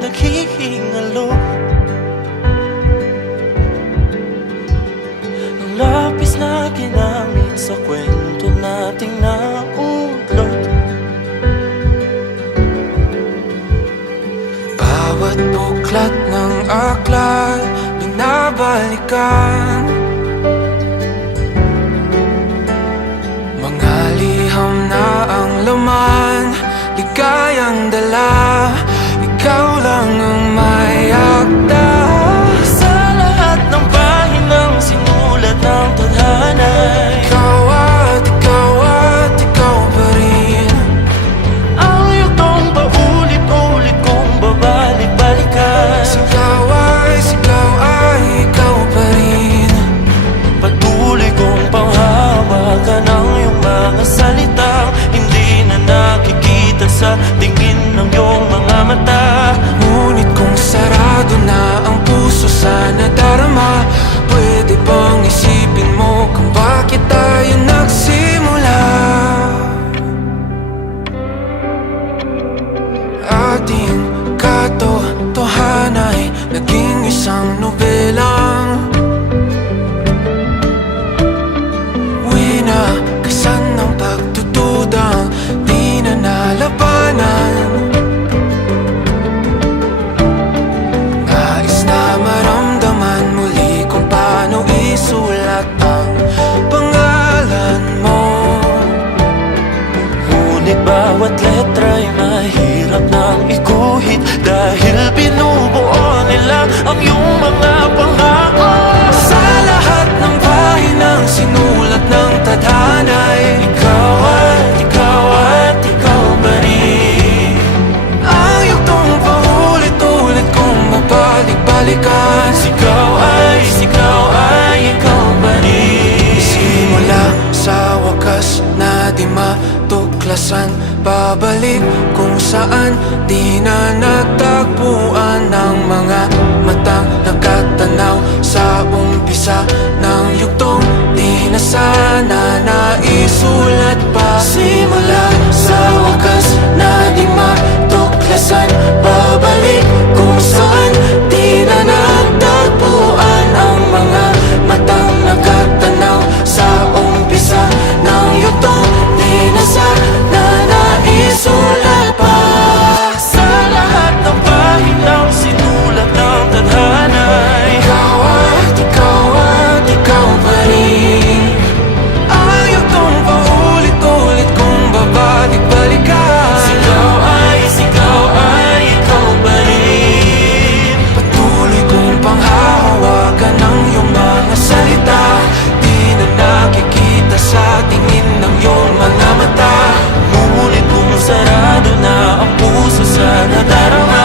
naghihingalo. Ang lapis na ginamit sa kwento nating naudlot. Bawat buklat ng aklat binabalikan, mga liham na ang laman, ligayang dala, ikaw lang ang may akda. Sa lahat ng pahinang sinulat ng tadhana, Ikaw at ikaw pa rin. ang yugtong paulit-ulit kong babalik-balikan. Sigaw ay ikaw pa rin. Patuloy kong panghawakan ang iyong mga salitang hindi na nakikita sa tingin ng iyong mga mata. Ngunit kung sarado na ang puso sa nadarama, pwede bang isipin mo kung bakit tayo nagsimula? Ating katotohanan ay naging isang nobelang winakasan ng pagtutudang di na nalabanan. Nais na maramdaman muli kung paano isulat ang pangalan mo. Ngunit bawat letra'y mahirap nang iguhit, dahil binubuo nila ang iyong mga pangako. Sa lahat ng pahinang sinulat ng tadhana ay Ikaw ikaw pa rin. ang yugtong paulit-ulit kong mabalik-balikan. Sigaw ay ikaw pa rin. Simula sa wakas na di matuklasan, babalik kung saan di na natagpuan ng mga matang nakatanaw sa umpisa ng yugtong di na sana naisulat pa. Simula sa wakas na di matuklasan, babalik kung saan di na natagpuan ang mga matang nakatanaw sa umpisa ng yugtong di na sana naisulat pa. Sa lahat ng pahinang sinulat ng tadhana, Ikaw at ikaw pa rin. Ang yugtong paulit-ulit kong babalik-balikan. Sigaw ay ikaw pa rin. Patuloy kong panghahawakan ang iyong mga salita, di na nakikita sa tingin ng iyong mga mata. Ngunit kung sarado na ang puso sa nadarama,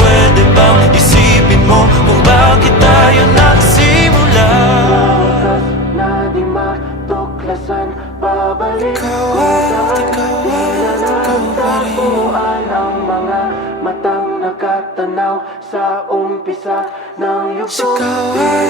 pwede bang isipin mo kung bakit tayo nagsimula? Na di matuklasan, babalik Ikaw at ikaw pa rin. ang mga matang nakatanaw sa umpisa ng yugtong. Sigaw ay